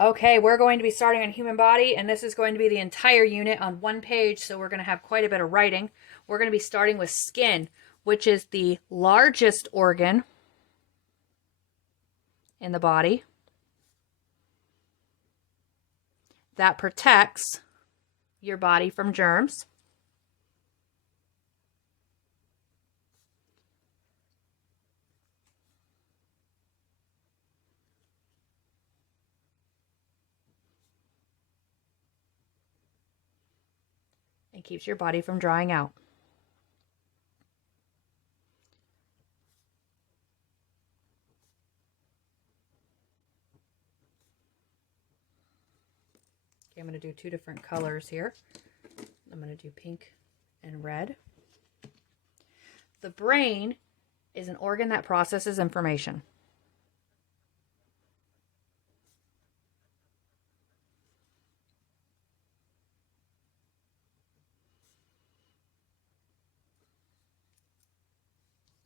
Okay, we're going to be starting on human body, and this is going to be the entire unit on one page, so we're going to have quite a bit of writing. We're going to be starting with skin, which is the largest organ in the body that protects your body from germs. And keeps your body from drying out. Okay, I'm going to do two different colors here. I'm going to do pink and red. The brain is an organ that processes information.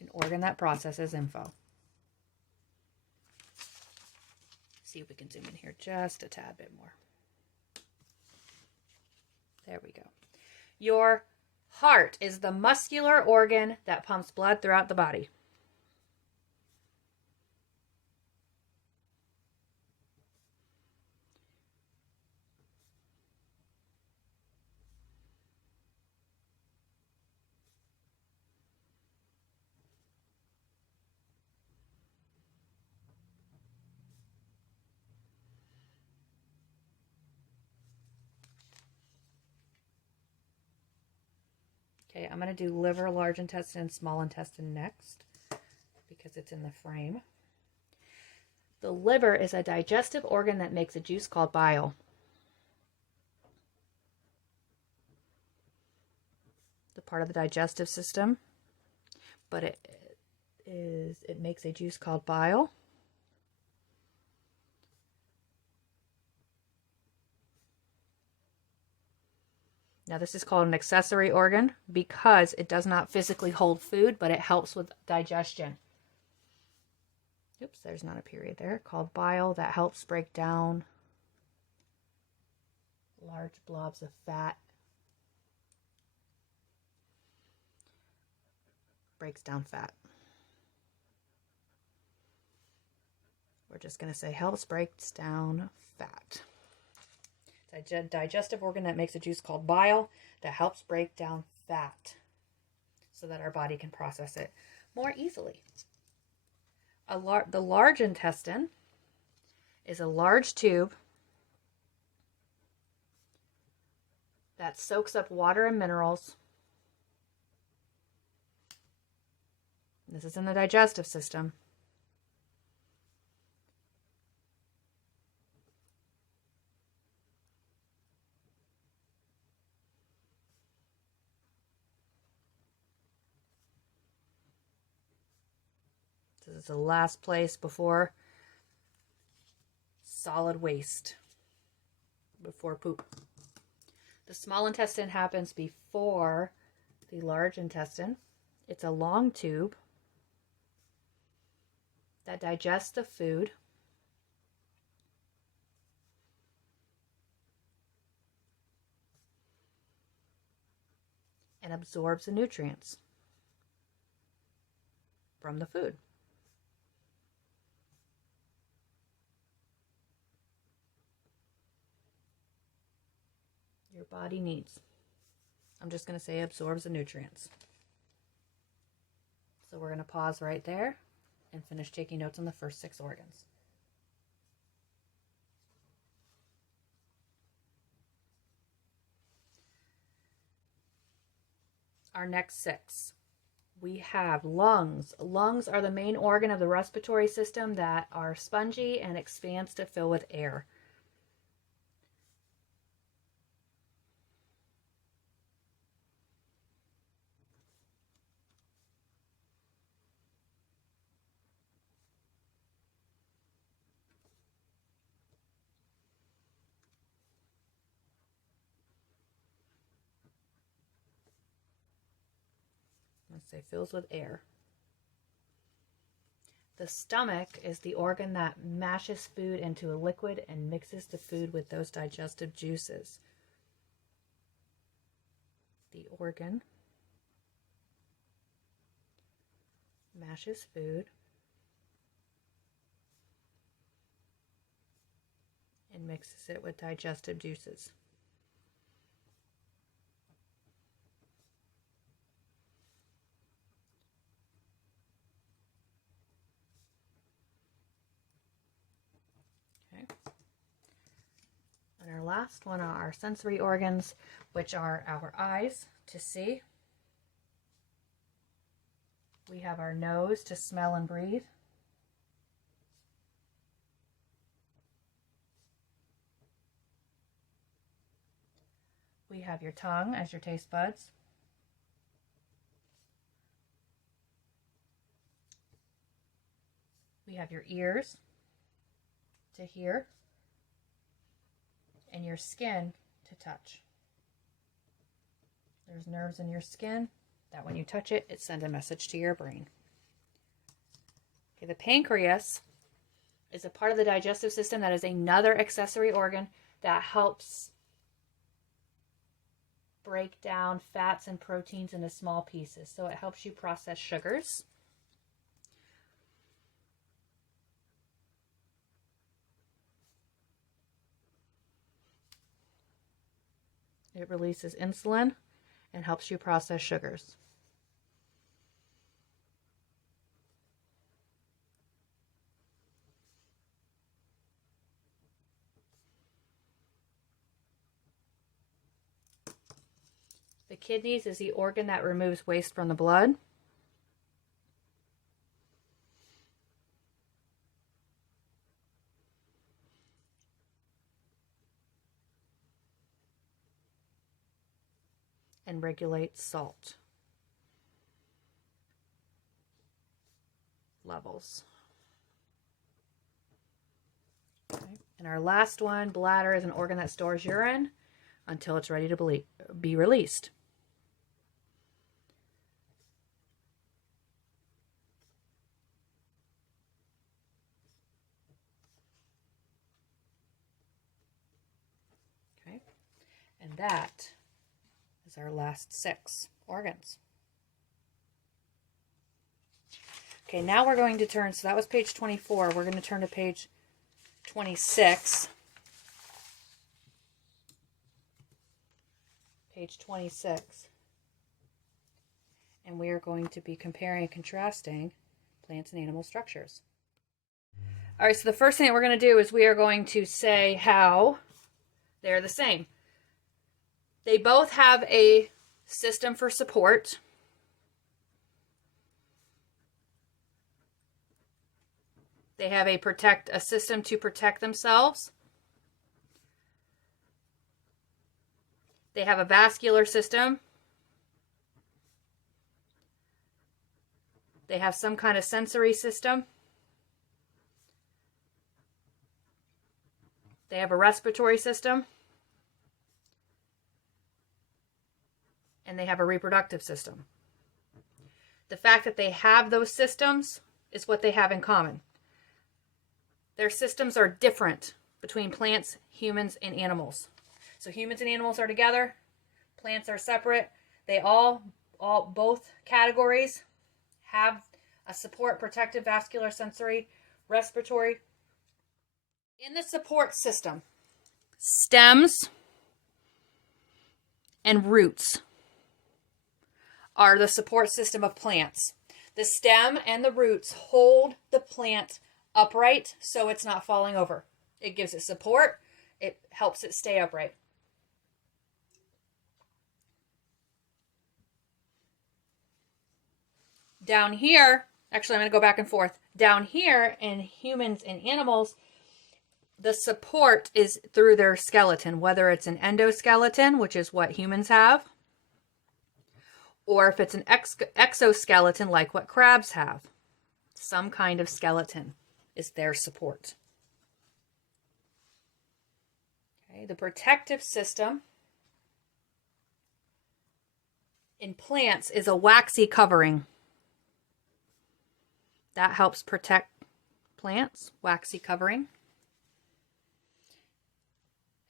An organ that processes info. See if we can zoom in here just a tad bit more. There we go. Your heart is the muscular organ that pumps blood throughout the body. Okay, I'm going to do liver, large intestine, small intestine next because it's in the frame. The liver is a digestive organ that makes a juice called bile. The part of the digestive system, but it makes a juice called bile. Now this is called an accessory organ because it does not physically hold food, but it helps with digestion. Oops, there's not a period there. Called bile, that helps break down large blobs of fat. Breaks down fat. We're just going to say helps breaks down fat. It's a digestive organ that makes a juice called bile that helps break down fat so that our body can process it more easily. The large intestine is a large tube that soaks up water and minerals. This is in the digestive system. This is the last place before solid waste, before poop. The small intestine happens before the large intestine. It's a long tube that digests the food and absorbs the nutrients from the food. Your body needs. I'm just going to say absorbs the nutrients. So we're going to pause right there and finish taking notes on the first 6 organs. Our next 6. We have lungs. Lungs are the main organ of the respiratory system that are spongy and expands to fill with air. Let's say fills with air. The stomach is the organ that mashes food into a liquid and mixes the food with those digestive juices. The organ mashes food and mixes it with digestive juices. Okay. And our last one are our sensory organs, which are our eyes to see. We have our nose to smell and breathe. We have your tongue as your taste buds. We have your ears to hear, and your skin to touch. There's nerves in your skin that when you touch it, it sends a message to your brain. Okay, the pancreas is a part of the digestive system that is another accessory organ that helps break down fats and proteins into small pieces. So it helps you process sugars. It releases insulin and helps you process sugars. The kidneys is the organ that removes waste from the blood. And regulates salt levels. Okay. And our last one, bladder, is an organ that stores urine until it's ready to be released. Okay. And that is our last 6 organs. Okay, now we're going to turn, so that was page 24. We're going to turn to page 26. Page 26. And we are going to be comparing and contrasting plants and animal structures. All right, so the first thing that we're going to do is we are going to say how they're the same. They both have a system for support. They have a system to protect themselves. They have a vascular system. They have some kind of sensory system. They have a respiratory system. And they have a reproductive system. The fact that they have those systems is what they have in common. Their systems are different between plants, humans, and animals. So humans and animals are together. Plants are separate. They both categories have a support, protective, vascular, sensory, respiratory. In the support system, stems and roots are the support system of plants. The stem and the roots hold the plant upright so it's not falling over. It gives it support. It helps it stay upright. Down here, actually I'm going to go back and forth. Down here in humans and animals, the support is through their skeleton, whether it's an endoskeleton, which is what humans have, or if it's an exoskeleton like what crabs have. Some kind of skeleton is their support. Okay, the protective system in plants is a waxy covering. That helps protect plants, waxy covering.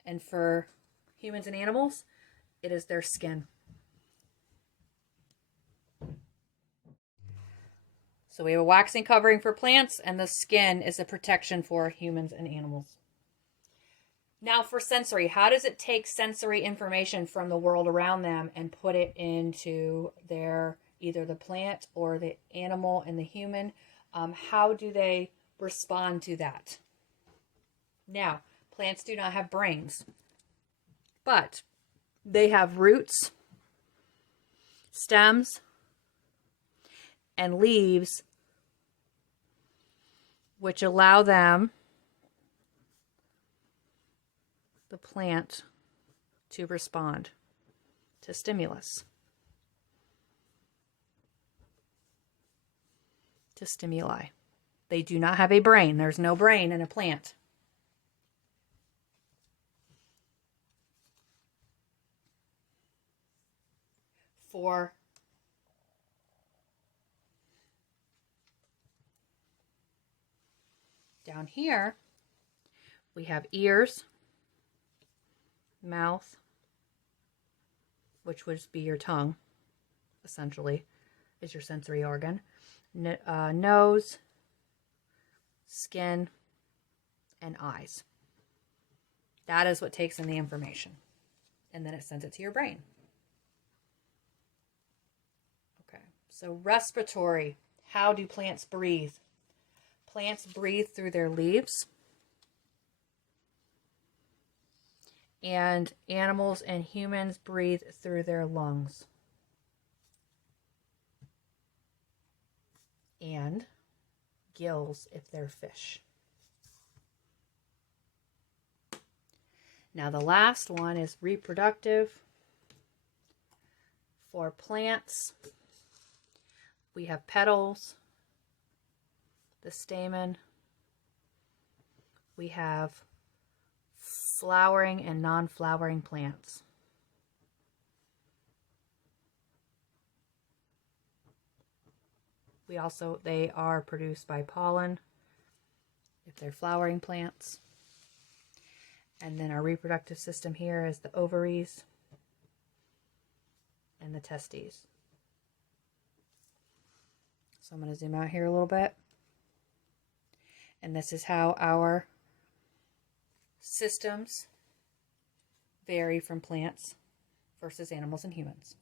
And for humans and animals, it is their skin. So we have a waxing covering for plants, and the skin is a protection for humans and animals. Now for sensory, how does it take sensory information from the world around them and put it into their either the plant or the animal and the human? How do they respond to that? Now, plants do not have brains, but they have roots, stems, and leaves, which allow them, the plant, to respond to stimulus, to stimuli. They do not have a brain. There's no brain in a plant. For down here, we have ears, mouth, which would be your tongue, essentially, is your sensory organ, nose, skin, and eyes. That is what takes in the information, and then it sends it to your brain. Okay, so respiratory. How do plants breathe? Plants breathe through their leaves, and animals and humans breathe through their lungs. And gills if they're fish. Now the last one is reproductive. For plants, we have petals, the stamen. We have flowering and non-flowering plants. They are produced by pollen if they're flowering plants. And then our reproductive system here is the ovaries and the testes. So I'm going to zoom out here a little bit. And this is how our systems vary from plants versus animals and humans.